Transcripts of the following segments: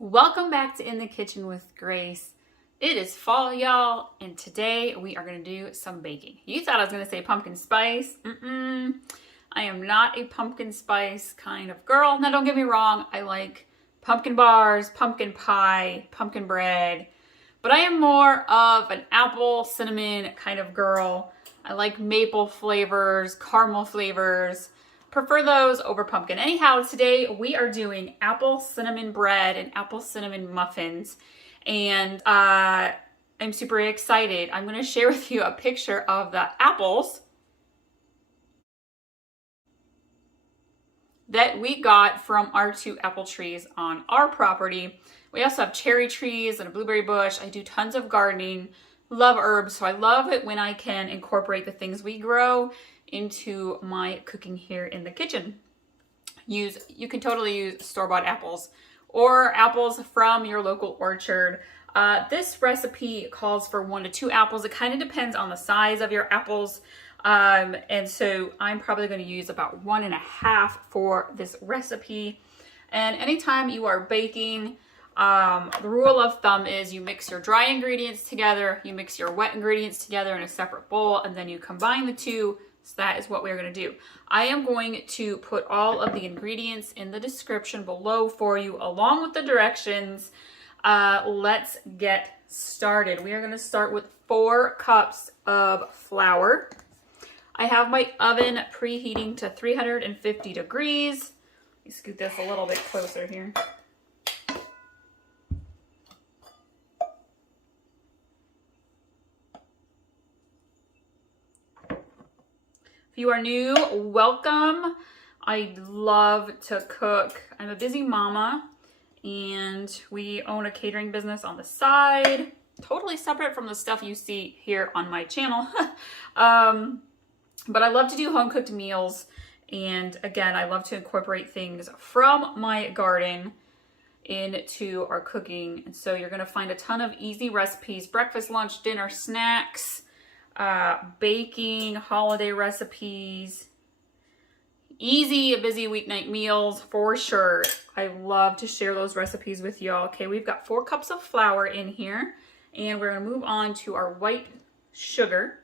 Welcome back to In the Kitchen with Grace. It is fall, y'all, and today we are going to do some baking. You thought I was going to say pumpkin spice. I am not a pumpkin spice kind of girl. Now, don't get me wrong. I like pumpkin bars, pumpkin pie, pumpkin bread, but I am more of an apple, cinnamon kind of girl. I like maple flavors, caramel flavors. Prefer those over pumpkin. Anyhow, today we are doing apple cinnamon bread and apple cinnamon muffins. And I'm super excited. I'm going to share with you a picture of the apples that we got from our 2 apple trees on our property. We also have cherry trees and a blueberry bush. I do tons of gardening, love herbs, so I love it when I can incorporate the things we grow into my cooking here in the kitchen. You can totally use store-bought apples or apples from your local orchard. This recipe calls for 1 to 2 apples. It kind of depends on the size of your apples. And so I'm probably going to use about 1.5 for this recipe. And anytime you are baking, the rule of thumb is you mix your dry ingredients together, you mix your wet ingredients together in a separate bowl, and then you combine the two. So that is what we're going to do. I am going to put all of the ingredients in the description below for you along with the directions. Let's get started. We are going to start with 4 cups of flour. I have my oven preheating to 350 degrees. Let me scoot this a little bit closer here. If you are new, welcome. I love to cook. I'm a busy mama and we own a catering business on the side, totally separate from the stuff you see here on my channel. But I love to do home cooked meals. And again, I love to incorporate things from my garden into our cooking. And so you're gonna find a ton of easy recipes, breakfast, lunch, dinner, snacks, baking, holiday recipes, easy, busy weeknight meals for sure. I love to share those recipes with y'all. Okay, we've got 4 cups of flour in here, and we're gonna move on to our white sugar.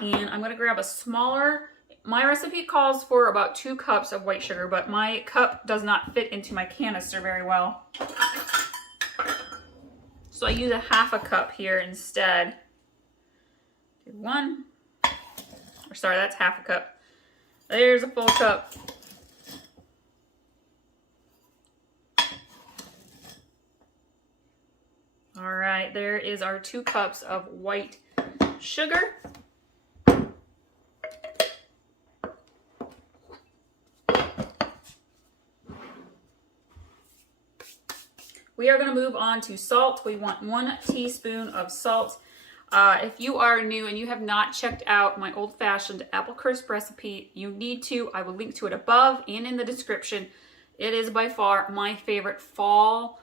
And I'm gonna grab a smaller, my recipe calls for about 2 cups of white sugar, but my cup does not fit into my canister very well. So I use a 1/2 cup here instead. Do 1, or sorry, that's 1/2 cup. There's a full cup. All right, there is our 2 cups of white sugar. We are going to move on to salt. We want 1 teaspoon of salt. If you are new and you have not checked out my old-fashioned apple crisp recipe, you need to. I will link to it above and in the description. It is by far my favorite fall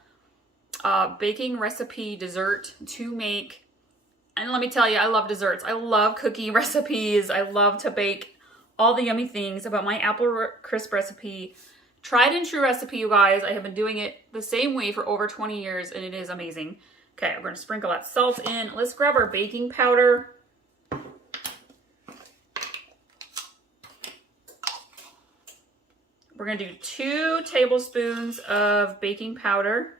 baking recipe dessert to make. And let me tell you, I love desserts. I love cookie recipes. I love to bake all the yummy things about my apple crisp recipe. Tried and true recipe, you guys. I have been doing it the same way for over 20 years, and it is amazing. Okay, we're going to sprinkle that salt in. Let's grab our baking powder. We're going to do 2 tablespoons of baking powder.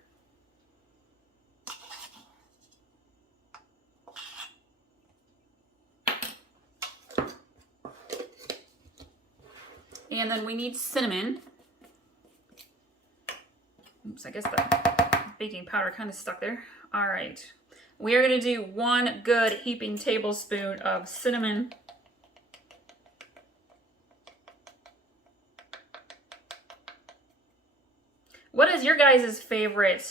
And then we need cinnamon. Oops, I guess the baking powder kind of stuck there. All right. We are going to do 1 good heaping tablespoon of cinnamon. What is your guys' favorite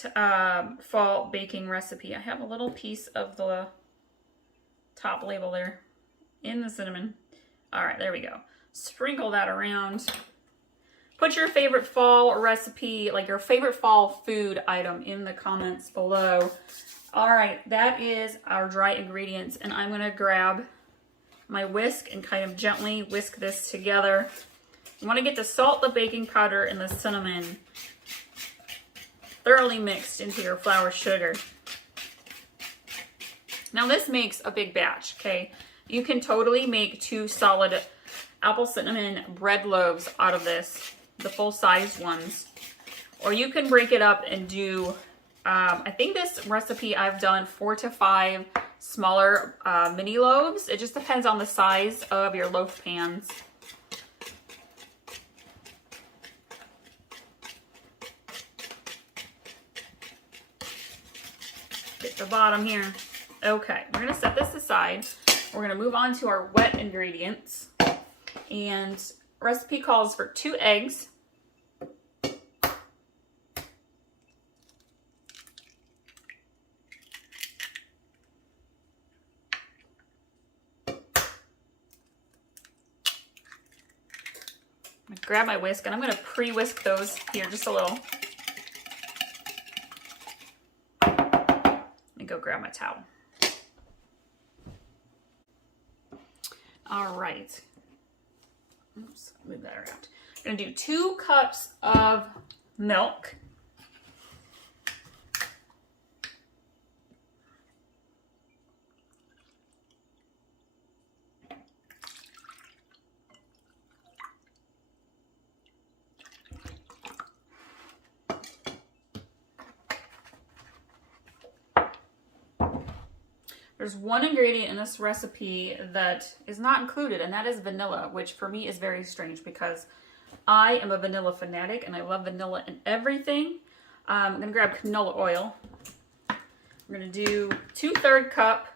fall baking recipe? I have a little piece of the top label there in the cinnamon. All right, there we go. Sprinkle that around. Put your favorite fall recipe, like your favorite fall food item in the comments below. All right, that is our dry ingredients, and I'm gonna grab my whisk and kind of gently whisk this together. You want to get the salt, the baking powder, and the cinnamon thoroughly mixed into your flour sugar. Now this makes a big batch, okay? You can totally make 2 solid apple cinnamon bread loaves out of this, the full-size ones. Or you can break it up and do, I think this recipe I've done 4 to 5 smaller mini loaves. It just depends on the size of your loaf pans. Get the bottom here. Okay, we're gonna set this aside. We're gonna move on to our wet ingredients. And recipe calls for 2 eggs. I'm gonna grab my whisk and I'm gonna pre-whisk those here just a little. Let me go grab my towel. All right. Oops, move that around. I'm gonna do 2 cups of milk. There's one ingredient in this recipe that is not included, and that is vanilla, which for me is very strange because I am a vanilla fanatic and I love vanilla in everything. I'm gonna grab canola oil. I'm gonna do 2/3 cup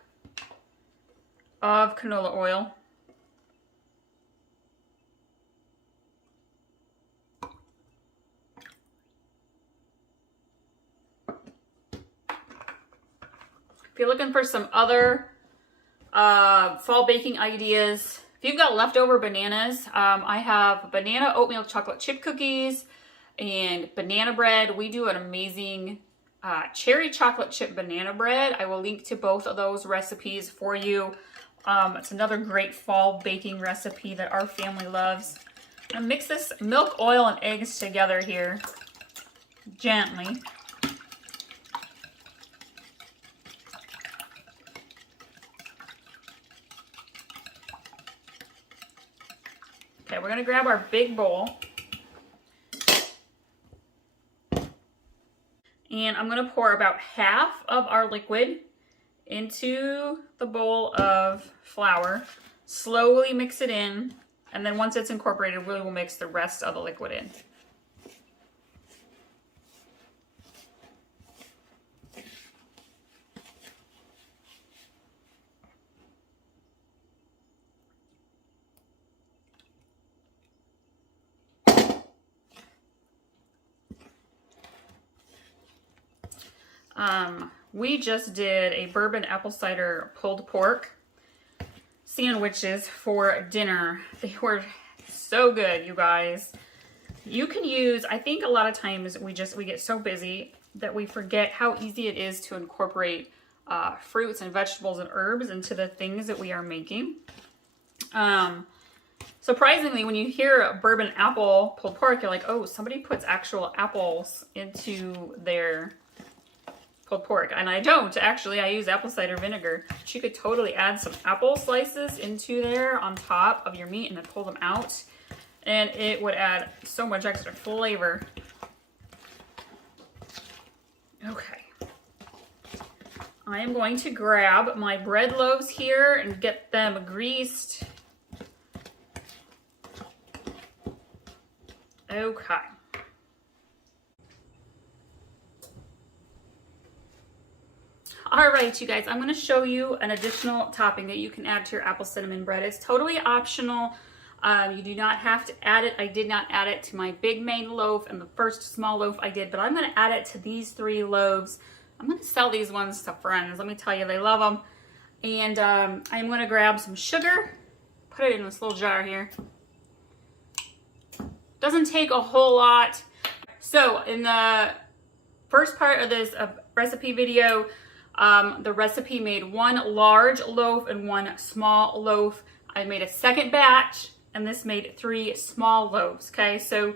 of canola oil. If you're looking for some other fall baking ideas, if you've got leftover bananas, I have banana oatmeal chocolate chip cookies and banana bread. We do an amazing cherry chocolate chip banana bread. I will link to both of those recipes for you. It's another great fall baking recipe that our family loves. I'm gonna mix this milk, oil, and eggs together here gently. Okay, we're gonna grab our big bowl. And I'm gonna pour about half of our liquid into the bowl of flour. Slowly mix it in, and then once it's incorporated, we will mix the rest of the liquid in. We just did a bourbon apple cider pulled pork sandwiches for dinner. They were so good, you guys. You can use, I think a lot of times we get so busy that we forget how easy it is to incorporate fruits and vegetables and herbs into the things that we are making. Surprisingly, when you hear a bourbon apple pulled pork, you're like, oh, somebody puts actual apples into their pulled pork. And I don't, actually. I use apple cider vinegar. But you could totally add some apple slices into there on top of your meat and then pull them out. And it would add so much extra flavor. Okay. I am going to grab my bread loaves here and get them greased. Okay. All right, you guys, I'm going to show you an additional topping that you can add to your apple cinnamon bread. It's totally optional. You do not have to add it. I did not add it to my big main loaf and the first small loaf I did, but I'm going to add it to these 3 loaves. I'm going to sell these ones to friends. Let me tell you, they love them. And I'm going to grab some sugar, put it in this little jar here. Doesn't take a whole lot. So in the first part of this recipe video, the recipe made 1 large loaf and 1 small loaf. I made a second batch, and this made 3 small loaves, okay? So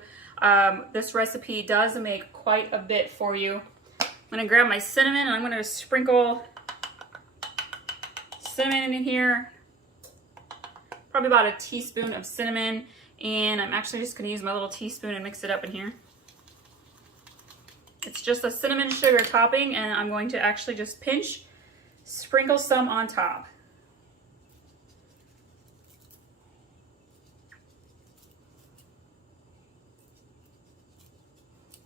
this recipe does make quite a bit for you. I'm gonna grab my cinnamon and I'm gonna sprinkle cinnamon in here. Probably about a teaspoon of cinnamon, and I'm actually just gonna use my little teaspoon and mix it up in here. It's just a cinnamon sugar topping, and I'm going to actually just pinch, sprinkle some on top.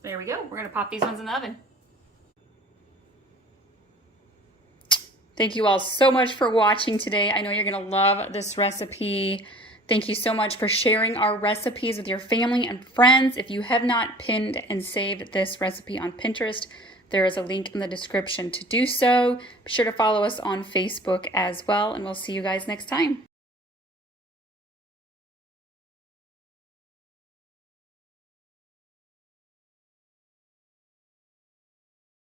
There we go. We're gonna pop these ones in the oven. Thank you all so much for watching today. I know you're gonna love this recipe. Thank you so much for sharing our recipes with your family and friends. If you have not pinned and saved this recipe on Pinterest, there is a link in the description to do so. Be sure to follow us on Facebook as well, and we'll see you guys next time.